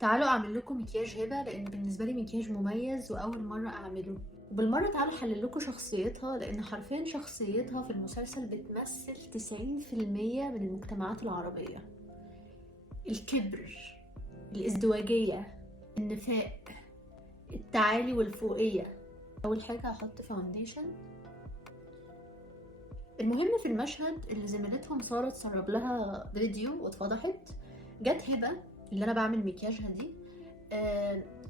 تعالوا اعمل لكم مكياج هبه، لان بالنسبه لي مكياج مميز واول مره اعمله. وبالمره تعالوا احلل لكم شخصيتها، لان حرفيا شخصيتها في المسلسل بتمثل 90% من المجتمعات العربيه. الكبر، الازدواجيه، النفاق، التعالي والفوقيه. اول حاجه هحط فاونديشن. المهم في المشهد اللي زميلتهم ساره تسرب لها فيديو واتفضحت، جت هبه اللي انا بعمل مكياجها دي،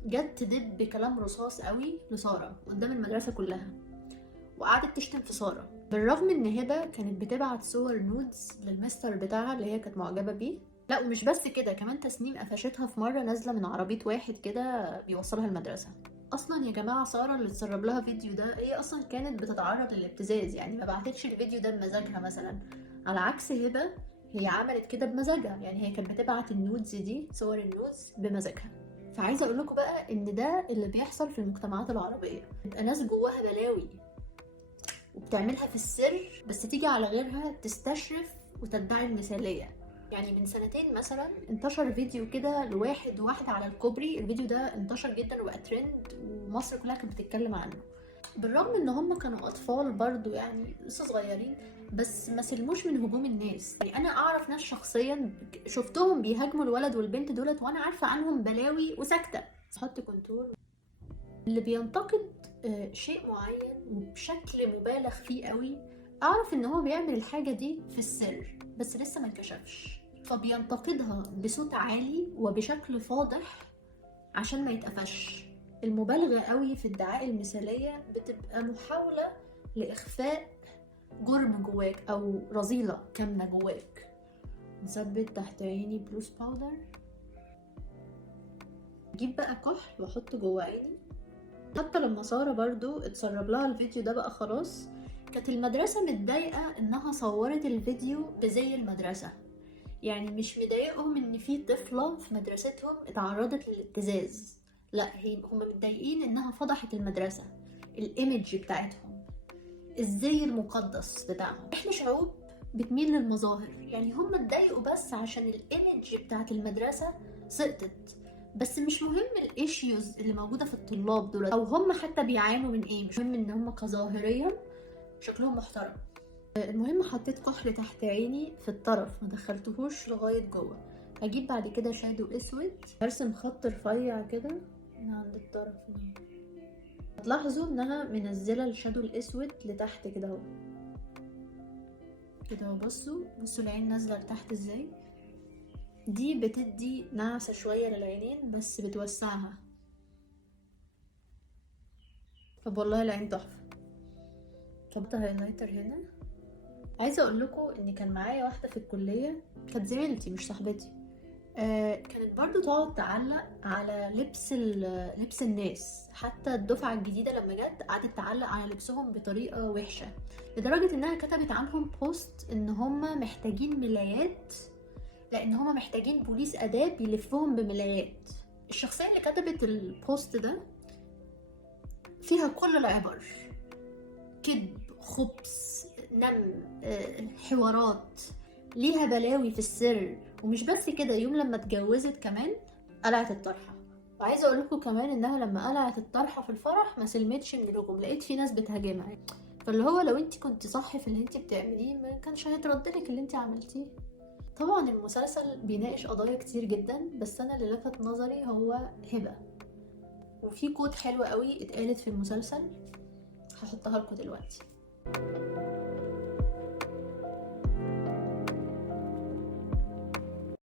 جت تدب بكلام رصاص قوي لساره قدام المدرسه كلها، وقعدت تشتم في ساره، بالرغم ان هبه كانت بتبعت صور نودز للمستر بتاعها اللي هي كانت معجبه بيه. لا ومش بس كده، كمان تسنيم قفشتها في مره نازله من عربيه واحد كده بيوصلها المدرسه. اصلا يا جماعه ساره اللي اتسرب لها فيديو ده هي اصلا كانت بتتعرض للابتزاز، يعني ما بعتتش الفيديو ده بمزاجها مثلا، على عكس هبه هي عملت كده بمزاجها، يعني هي كانت بتبعت النودز دي، صور النودز بمزاجها. فعايزه اقول لكم بقى ان ده اللي بيحصل في المجتمعات العربيه، بيبقى ناس جواها بلاوي وبتعملها في السر، بس تيجي على غيرها تستشرف وتدعي المثاليه. يعني من سنتين مثلا انتشر فيديو كده لواحد وواحده على الكوبري، الفيديو ده انتشر جدا وبقى ترند ومصر كلها كانت بتتكلم عنه، بالرغم ان هم كانوا اطفال برضو، يعني لسه صغيرين، بس ما سلموش من هجوم الناس. يعني انا اعرف ناس شخصيا شفتهم بيهاجموا الولد والبنت دولت وانا عارفه عنهم بلاوي وساكته. حط كونتور. اللي بينتقد شيء معين وبشكل مبالغ فيه قوي، اعرف ان هو بيعمل الحاجه دي في السر بس لسه ما انكشفش، فبينتقدها بصوت عالي وبشكل فاضح عشان ما يتقفش. المبالغة قوي في ادعاء المثالية بتبقى محاولة لإخفاء جرم جواك أو رذيلة كامنة جواك. نثبت تحت عيني بلوس باودر. اجيب بقى كحل واحط جوا عيني. حتى لما سارة برضو اتسرب لها الفيديو ده بقى خلاص، كانت المدرسة متضايقة انها صورت الفيديو بزي المدرسة، يعني مش مضايقهم ان في طفلة في مدرستهم اتعرضت للابتزاز، لا هم متضايقين انها فضحت المدرسة، الايمج بتاعتهم، الزي المقدس بتاعهم. احنا شعوب بتميل للمظاهر، يعني هم اتضايقوا بس عشان الايمج بتاعت المدرسة سقطت، بس مش مهم الايشيوز اللي موجودة في الطلاب دول او هم حتى بيعانوا من ايه، مش مهم ان هم كظاهريا شكلهم محترم. المهم حطيت كحل تحت عيني في الطرف، ما دخلتهوش لغايه جوه. هجيب بعد كده شادو اسود، هرسم خط رفيع كده من عند الطرف هنا. هتلاحظوا انها منزله الشادو الاسود لتحت كده اهو، كده اهو. بصوا العين نازله لتحت ازاي، دي بتدي نعسه شويه للعينين بس بتوسعها. طب والله العين تحفه. حط هايلايتر هنا. عايزه اقول لكم ان كان معايا واحده في الكليه، كانت زميلتي مش صاحبتي، كانت برضو تقعد تعلق على لبس الناس، حتى الدفعة الجديدة لما جت قعدت تعلق على لبسهم بطريقة وحشة، لدرجة انها كتبت عنهم بوست ان هم محتاجين ملايات، لان هم محتاجين بوليس اداب يلفهم بملايات. الشخصية اللي كتبت البوست ده فيها كل العبر، كذب، خبث، حوارات، ليها بلاوي في السر. ومش بس كده، يوم لما اتجوزت كمان قلعت الطرحة. وعايزه اقول لكم كمان انها لما قلعت الطرحه في الفرح ما سلمتش من الهجوم، لقيت في ناس بتهاجمها، فاللي هو لو انت كنت صح في اللي انت بتعمليه ما كانش هيتردلك اللي انت عملتيه. طبعا المسلسل بيناقش قضايا كتير جدا، بس انا اللي لفت نظري هو هبه، وفي كود حلو قوي اتقالت في المسلسل هحطها لكم دلوقتي.